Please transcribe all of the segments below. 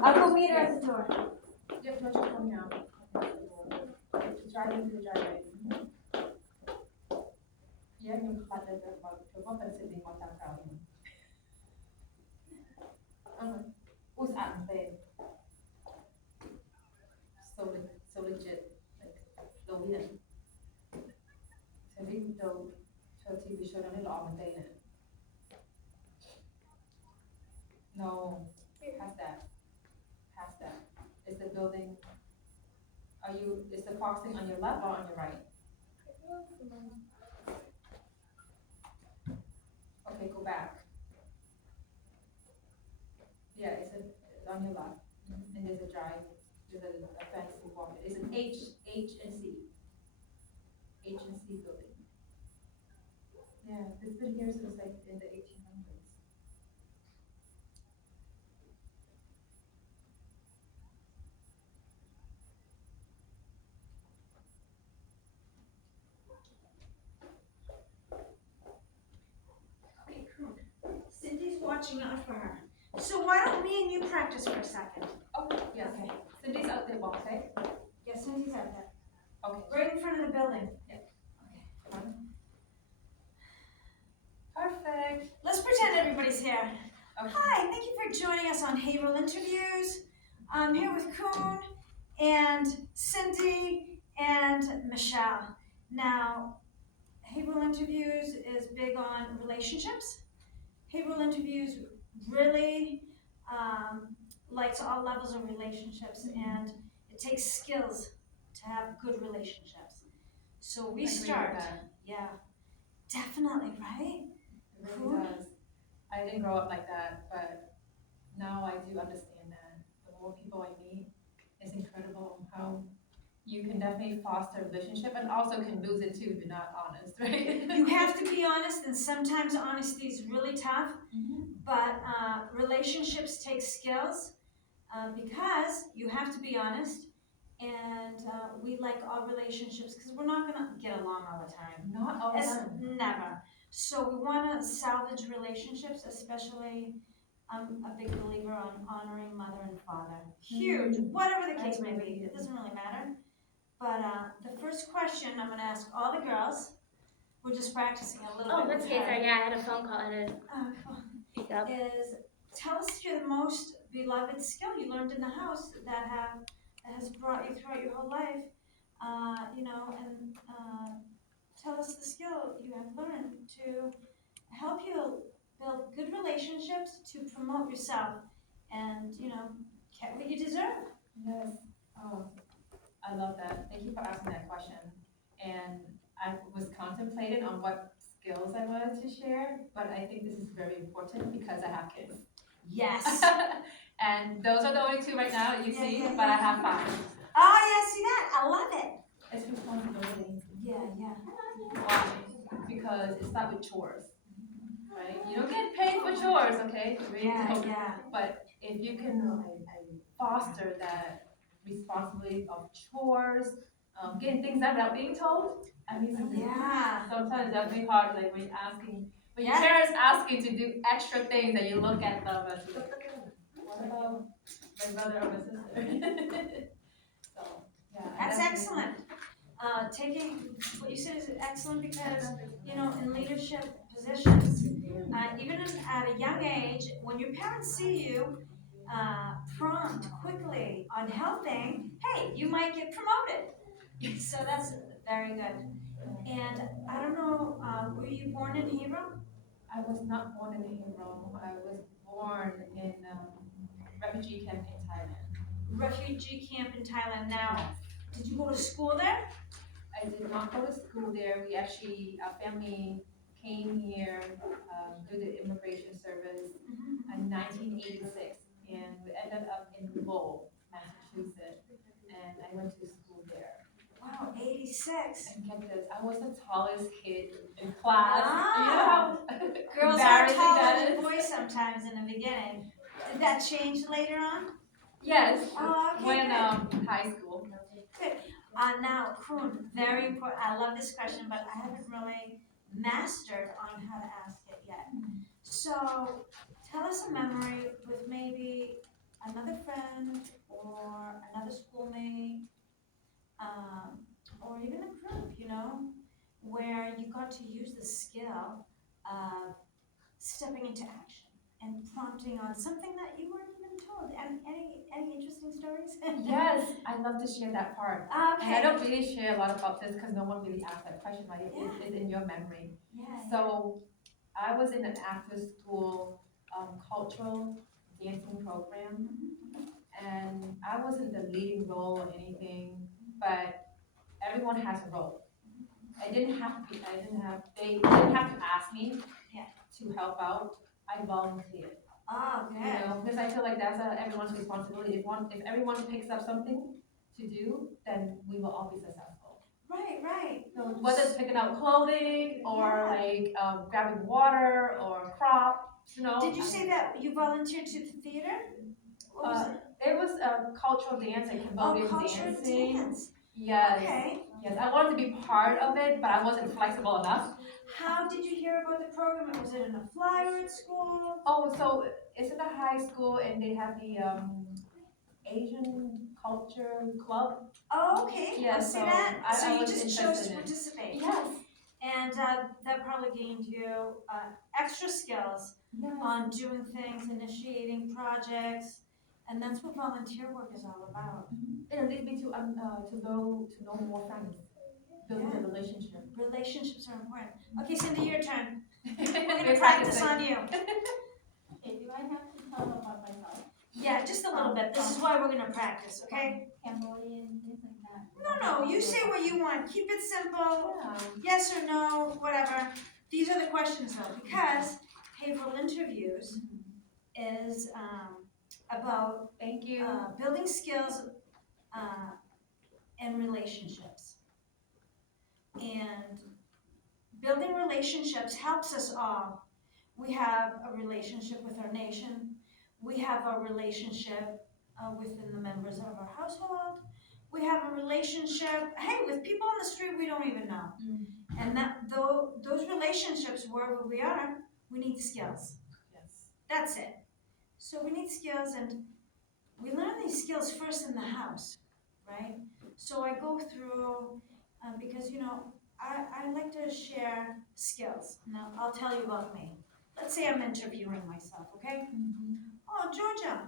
I'll go meet her at the door. Yep, no, she's coming out. Driving to the driveway. Yeah, yung kapatid ko pansin din mo sa crowd. Who's at the so legit, like the win. So we do show TV show on it all the day. No, past that. Past that. Is the building, is the crossing on your left or on your right? Okay, go back. Yeah, it's on your left. And there's a drive, there's a fence to walk. It's an H and C. H and C building. Yeah, it's been here since like in the 1800s. Okay, cool. Cindy's watching out for her. So why don't me and you practice for a second? Oh, yeah, okay. Cindy's out there, okay? Yeah, Cindy's out there. Okay. Right in front of the building. Okay. Perfect. Let's pretend everybody's here. Okay. Hi, thank you for joining us on Haverhill Interviews. I'm here with Kuhn and Cindy and Michelle. Now, Haverhill Interviews is big on relationships. Haverhill Interviews really likes all levels of relationships, and it takes skills to have good relationships. So we start. Yeah, definitely, right? It really does. I didn't grow up like that, but now I do understand that. The more people I meet, it's incredible how you can definitely foster a relationship and also can lose it too if you're not honest, right? You have to be honest, and sometimes honesty is really tough. But relationships take skills because you have to be honest, and we like all relationships because we're not gonna get along all the time. Not all the time. Never. So we want to salvage relationships, especially I'm a big believer on honoring mother and father. Huge, whatever the case may be, it doesn't really matter. But the first question I'm going to ask all the girls, we're just practicing a little bit. Oh, let's get there. Yeah, I had a phone call and pick up. Is tell us your most beloved skill you learned in the house that has brought you throughout your whole life. And tell us the skill you have learned to help you build good relationships, to promote yourself, and get what you deserve. Yes. Oh, I love that. Thank you for asking that question. And I was contemplating on what skills I wanted to share, but I think this is very important because I have kids. Yes. And those are the only two right now you see, yeah. But I have 5. Oh yeah, see that? I love it. It's responsibility. Yeah. Because it starts with chores, right? You don't get paid for chores, okay? Yeah. But if you can foster that responsibility of chores, getting things done without being told. I mean, sometimes that'd be hard. Like when your parents ask you to do extra things, and you look at them and say, "What about my brother or my sister?" So yeah, that's excellent. Taking what you said is excellent because in leadership positions, even at a young age, when your parents see you prompt quickly on helping, hey, you might get promoted. So that's very good. And I don't know, were you born in Haverhill? I was not born in Haverhill. I was born in refugee camp in Thailand. Refugee camp in Thailand. Now, did you go to school there? I did not go to school there. Our family came here through the immigration service in 1986, and we ended up in Lowell, Massachusetts, and I went to school there. Wow, 86. And get this, I was the tallest kid in class. Girls are taller than boys sometimes in the beginning. Did that change later on? Yes. Okay, when high school. Good. Now, Kuhn, very important. I love this question, but I haven't really mastered on how to ask it yet. So, tell us a memory with maybe another friend or another schoolmate, or even a group, where you got to use the skill of stepping into action and prompting on something that you weren't even told. And any interesting stories? Yes, I love to share that part. Okay. And I don't really share a lot about this because no one really asked that question, like it's in your memory. Yeah. So I was in an after school cultural dancing program, and I wasn't the leading role or anything, but everyone has a role. They didn't have to ask me to help out. I volunteered. Oh, good. Because I feel like that's everyone's responsibility. If everyone picks up something to do, then we will all be successful. Right. So whether it's picking out clothing or like grabbing water or crops, Did you say that you volunteered to the theater? What was it? There was a cultural dance and Cambodian cultural dancing. dance. Yes. Okay. Yes, I wanted to be part of it, but I wasn't flexible enough. How did you hear about the program? Was it in a flyer at school? Oh, so it's in a high school and they have the Asian Culture Club. Oh, okay. Yeah, See so that? So I you was just chose interested to in it. participate. Yes. And that probably gained you extra skills on doing things, initiating projects, and that's what volunteer work is all about. It leads me to know more friends, building a relationship. Relationships are important. Okay, Cindy, your turn. We're We're gonna practice practicing. on you. Okay, do I have to tell about myself? Yeah, just a little bit. This is why we're gonna practice, okay? Cambodian, things like that. No, you say what you want. Keep it simple. Yeah. Yes or no, whatever. These are the questions though, because Haverhill Interviews is about Thank you. building skills and relationships. And building relationships helps us all. We have a relationship with our nation. We have a relationship within the members of our household. We have a relationship, with people on the street we don't even know. And those relationships, wherever we are, we need skills. Yes. That's it. So we need skills, and we learn these skills first in the house, right? So I go through, because I like to share skills. Now I'll tell you about me. Let's say I'm interviewing myself, okay? Oh, Georgia,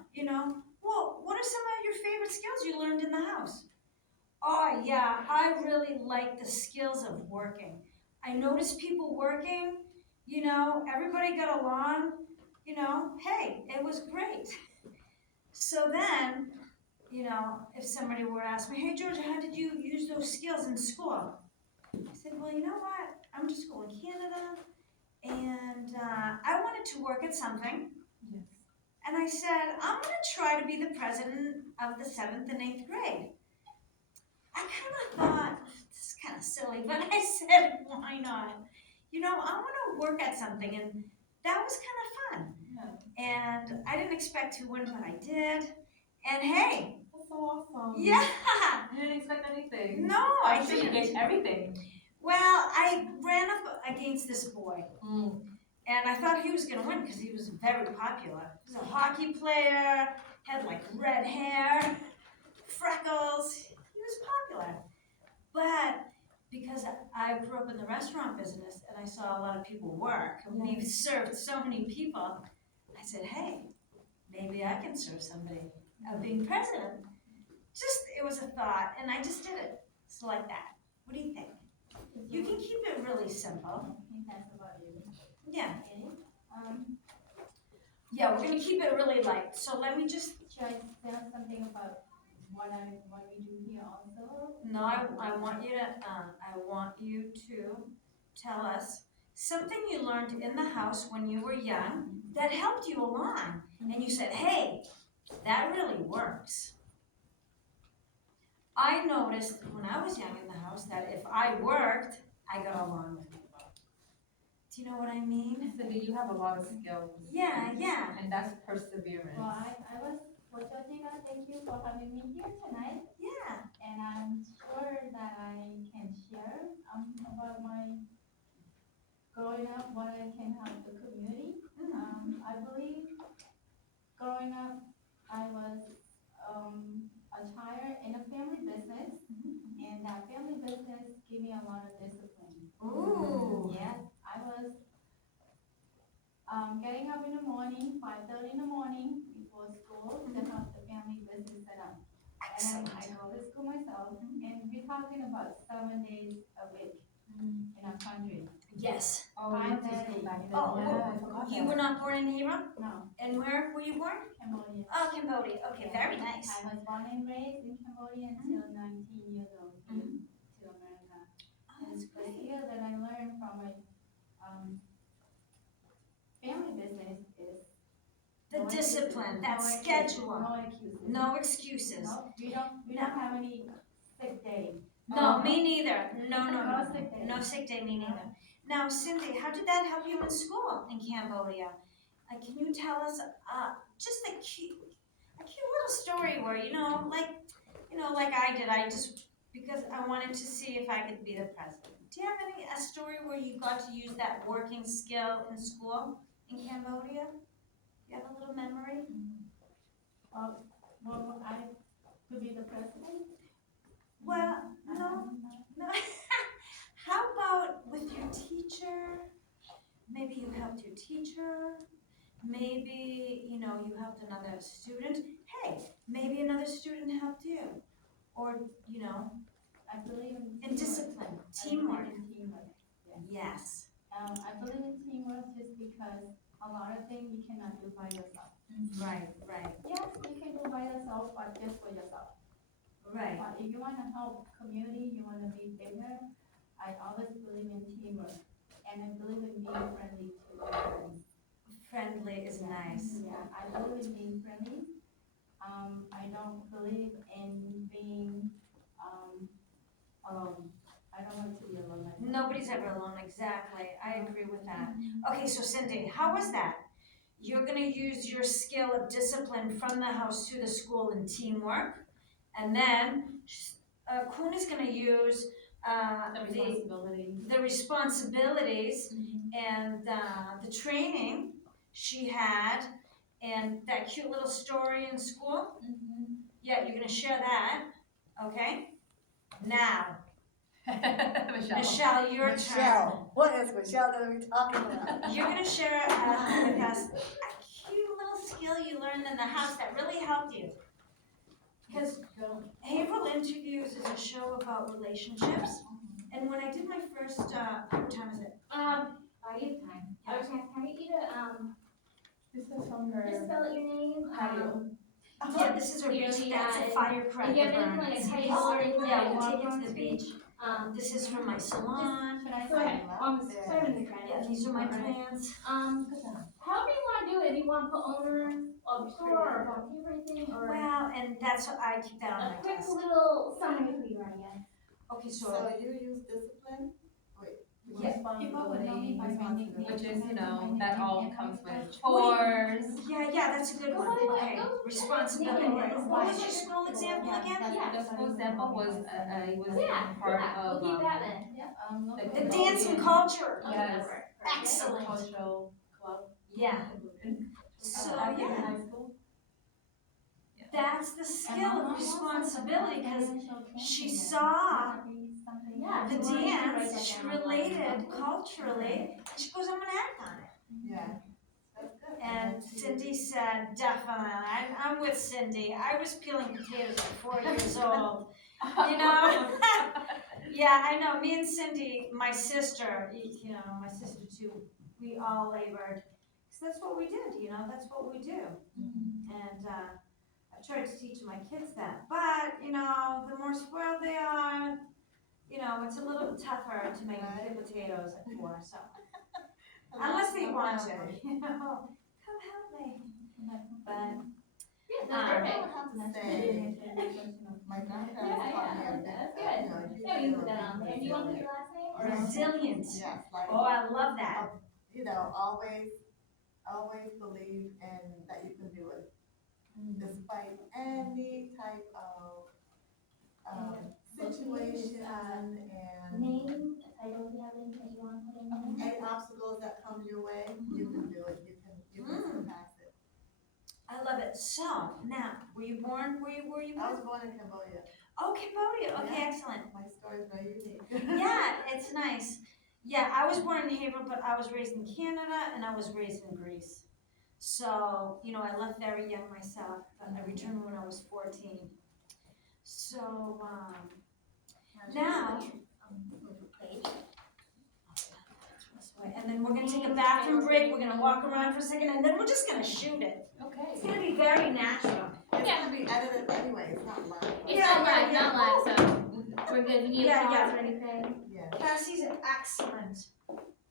well, what are some of your favorite skills you learned in the house? Oh yeah, I really like the skills of working. I noticed people working, everybody got along, hey, it was great. So then, if somebody were to ask me, hey Georgia, how did you use those skills in school? I said, well, you know what? I'm to school in Canada, and I wanted to work at something. Yes. And I said, I'm going to try to be the president of the 7th and 8th grade. I kind of thought, this is kind of silly, but I said, why not? I want to work at something, and that was kind of fun. Yeah. And I didn't expect to win, but I did. And hey. That's so awesome. Yeah. You didn't expect anything. No, I'm sure you get everything. Well, I ran up against this boy. And I thought he was going to win because he was very popular. He was a hockey player, had like red hair, freckles. He was popular. But because I grew up in the restaurant business and I saw a lot of people work, and we served so many people, I said, hey, maybe I can serve somebody. Being president, it was a thought, and I just did it. So like that. What do you think? You can keep it really simple. I think that's about you. Yeah. Okay. Yeah, we're gonna keep it really light. So let me just. Should I tell something about what we do here also? No, I want you to tell us something you learned in the house when you were young that helped you along, and you said, "Hey, that really works." I noticed when I was young in the house that if I worked, I got along with people. Do you know what I mean? Cindy, you have a lot of skills. Yeah. And that's perseverance. Well, I was fortunate. Thank you for having me here tonight. Yeah. And I'm sure that I can share about my growing up, what I can help the community. I believe growing up, I was a child in a family business, and that family business gave me a lot of discipline. Ooh. Yes, I was getting up in the morning, 5:30 in the morning before school to help the family business set up. And I Excellent. go to school myself, and we're talking about 7 days a week in our country. Yes. Oh, we went to school back then, Oh, yeah, I forgot you were not born in Hebron? No, And where were you born? Cambodia. Oh, Cambodia. Okay, very nice. I was born and raised in Cambodia until 19 years old, came to America. Oh, And that's the great. skill that I learned from my family business is The no discipline, excuses, that no excuses, schedule. No excuses. No excuses. No, we don't have any sick day. No, me neither. No, no, No no. sick day. No sick day, me neither. Now, Cindy, how did that help you in school in Cambodia? Can you tell us just a cute little story where, like I did, because I wanted to see if I could be the president. Do you have a story where you got to use that working skill in school in Cambodia? You have a little memory? Well, I could be the president. Well, no. How about with your teacher? Maybe you helped your teacher. Maybe, you helped another student. Hey, maybe another student helped you. Or, I believe in in discipline, teamwork. I believe in teamwork. Yes. I believe in teamwork just because a lot of things you cannot do by yourself. Right, right, Yes, you can do by yourself, but just for yourself. right. But if you want to help community, you want to be bigger, I always believe in teamwork. And I believe in being friendly to my friends. Friendly is nice. Yeah, I believe in being friendly. I don't believe in being alone. I don't want to be alone. Nobody's ever alone, exactly. I agree with that. Okay, so Cindy, how was that? You're gonna use your skill of discipline from the house to the school in teamwork. And then Kuhn is gonna use the responsibilities and the training she had and that cute little story in school. Yeah, you're gonna share that, okay? Now, Michelle, your turn. Michelle, what is Michelle gonna be talking about? You're gonna share with us a cute little skill you learned in the house that really helped you. Because Haverhill Interviews is a show about relationships, and when I did my first, what time is it? You have time. I was trying to get you to, This is from her. just spell out your name. Yeah, this is her beach, that's a If firecracker you have anything burn. like a See, title or anything yeah, like we'll take walk it on to the beach. This is from my salon. Should I Go ahead. say? Start in the credit. Yeah, these are my plants. However you want to do it. If you want to put owner of the store or volunteer for anything, or Well, and that's what I keep that on a my quick desk. little summary for you, I guess. Okay, So so, you use discipline? yeah, People would know me by my nickname. Which is, My that all nickname, comes and with chores. yeah, that's a good one. Okay, responsibility. What was your school example again? The school example was, it was Yeah, part we'll of, keep that then. The dance and culture. Okay, Yes. that'll work. Excellent. cultural club. Yeah. So, Back in yeah, high school. that's the skill of responsibility, because she saw Yeah, the if you want, you can write dance, that she down. related culturally, and she goes, I'm gonna act on it. Yeah, that's good. And Cindy said, definitely, I'm with Cindy. I was peeling potatoes at 4 years old, you know? Yeah, I know, me and Cindy, my sister, my sister too, we all labored. Because that's what we did, that's what we do. And I've tried to teach my kids that. But, the more spoiled they are, it's a little tougher to make them peel potatoes at 4, so. Unless they want to, come help me. But, Yeah, I that's don't perfect. have to say, my grandparents taught me a bit. That's good. Yeah, we can put that on there. Do you want to put your last name? Or resilient. Yes, like, Oh, I love that. always believe in that you can do it. Despite any type of situation and name, title, if you have anything that you want to put in there. any obstacles that come your way, you can do it. You can surpass it. I I love it. So, now, were you born? Were you I born? was born in Cambodia. Oh, Cambodia. Okay, Yeah. excellent. My story is very unique. Yeah, it's nice. Yeah, I was born in Haverhill, but I was raised in Canada and I was raised in Greece. So, you know, I left very young myself, but I returned when I was 14. So, now, and then we're gonna take a bathroom break, we're gonna walk around for a second, and then we're just gonna shoot it. Okay. It's gonna be very natural. It's Yeah. gonna be edited anyway, it's not live. It's Yeah, not live, yeah, not live, so we're good. We need Yeah, applause yeah. or anything. Yeah. Cassie's excellent.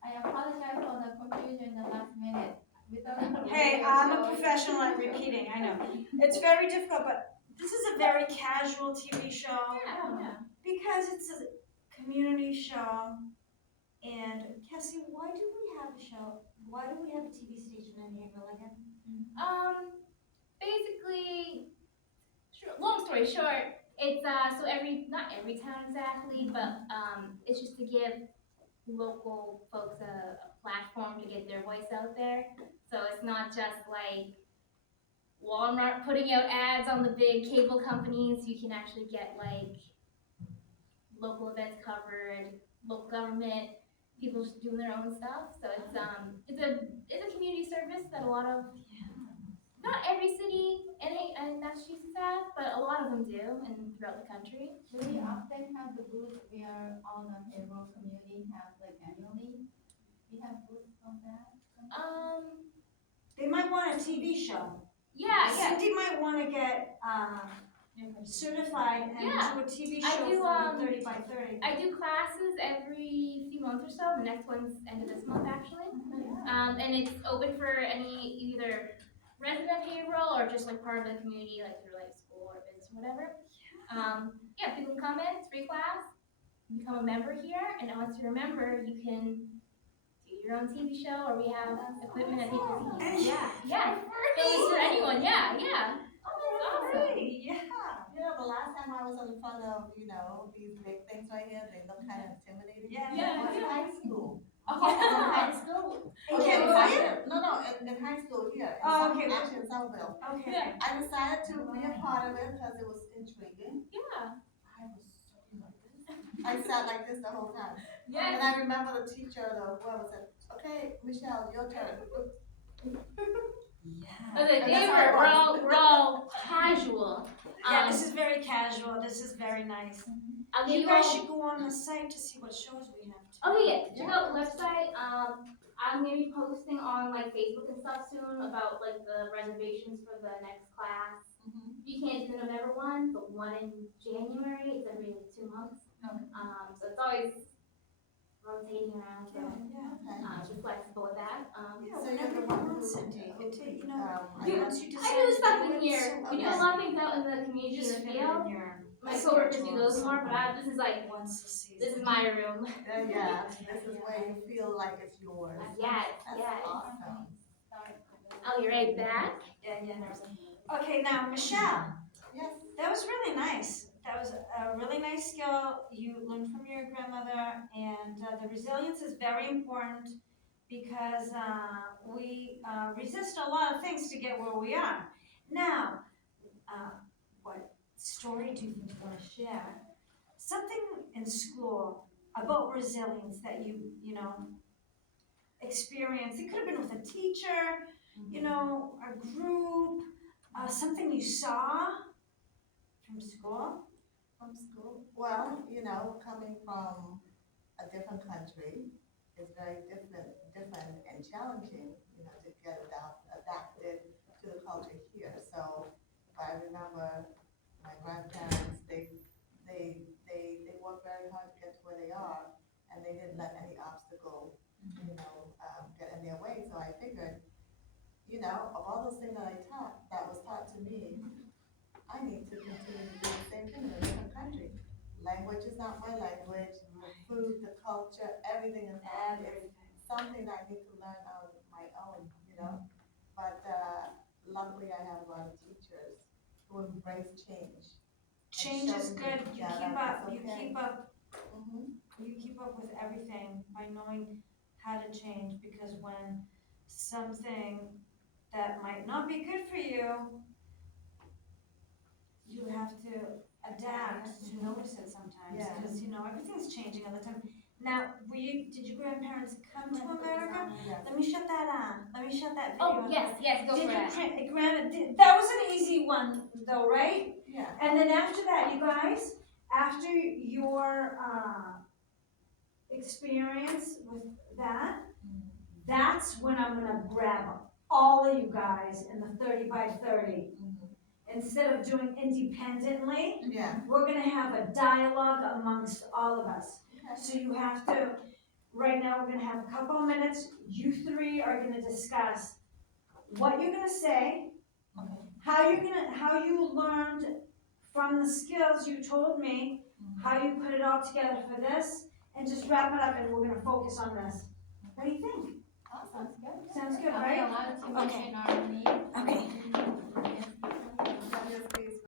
I apologize for the confusion in the last minute. Without Hey, I'm a professional at repeating, I know. It's very difficult, but this is a very casual TV show Yeah. because it's a community show. And Cassie, why do we have a show? Why do we have a TV station in Haverhill again? Basically, long story short, it's so not every town exactly, but it's just to give local folks a platform to get their voice out there. So it's not just like Walmart putting out ads on the big cable companies. You can actually get like local events covered, local government, people just doing their own stuff. So it's a community service that a lot of not every city in Massachusetts has, but a lot of them do, and throughout the country. Do we often have the booth where all the Haverhill community have like annually? We have booths of that? They might want a TV show. Yeah. Cindy might want to get certified and Yeah. do a TV I show do, for 30 by 30. I do classes every few months or so. The next one's end of this month, actually. And it's open for any either resident Haverhill or just like part of the community, like through like school or business or whatever. Yeah, people can come in, it's free class, become a member here, and once you're a member, you can do your own TV show, or we have equipment at people's needs. Yeah. So it's for anyone, yeah. Great, yeah. You know, the last time I was in front of, you know, these big things right here, they look kind of intimidating. Yeah. I was in high school. Oh, In yeah. high school. In Cambodia? No, in high school here. Oh, okay. Actually in Somerville. Okay. Yeah. I decided to be a part of it because it was intriguing. Yeah. I was so nervous. I sat like this the whole time. Yeah. And I remember the teacher, whoever said, okay, Michelle, your turn. Yeah. Okay, And that's Amber, how it we're all casual. Yeah, this is very casual. This is very nice. I'll give You you guys all. should go on the site to see what shows we have. Okay, yeah, check out the website. I'm gonna be posting on like Facebook and stuff soon about like the reservations for the next class. You can't do the November one, but one in January. It's every like 2 months. Okay. So it's always rotating around. So Okay. be flexible with that. Yeah, So whenever you're you the one want, who, Cindy. You know, You- once you decide I do to stuff do in it, here. so We do a okay. lot of things out in the community Just in the fit it field. in your My coworkers do schedule those more, but this is like once a season. this is my room. Yeah, this is where you feel like it's yours. Yes, That's yes. awesome. I'll be right back. Yeah. Okay, now Michelle, Yes. that was really nice. That was a really nice skill you learned from your grandmother, and the resilience is very important because we resist a lot of things to get where we are. Now, what story do you think you want to share? Something in school about resilience that you know experienced. It could have been with a teacher, you know, a group, something you saw from school. From school? Well, you know, coming from a different country is very different and challenging, you know, to get adapted to the culture here. So I remember my grandparents, they worked very hard to get to where they are, and they didn't let any obstacle, you know, get in their way. So I figured, you know, of all those things that was taught to me, I need to continue to do the same thing in a different country. Language is not my language, food, the culture, everything is something that I need to learn on my own, you know. But luckily I have a lot of teachers who embrace change. Change is good. You Yeah, keep that's up. You okay. keep up. Mhm. You keep up with everything by knowing how to change. Because when something that might not be good for you, you have to adapt to notice it sometimes, Yeah. because, you know, everything's changing all the time. Now, did your grandparents come to America? Yes. Let me shut that on, let me shut that video Oh, on. yes, go Did for your it. that was an easy one though, right? Yeah. And then after that, you guys, after your, experience with that, that's when I'm gonna grab all of you guys in the 30 by 30. Instead of doing independently, Yeah. we're gonna have a dialogue amongst all of us. So you have to, right now, we're gonna have a couple of minutes, you three are gonna discuss what you're gonna say, how you learned from the skills you told me, how you put it all together for this, and just wrap it up and we're gonna focus on this. What do you think? Oh, sounds good. Sounds good, I'll right? put a lot of information on me. Okay.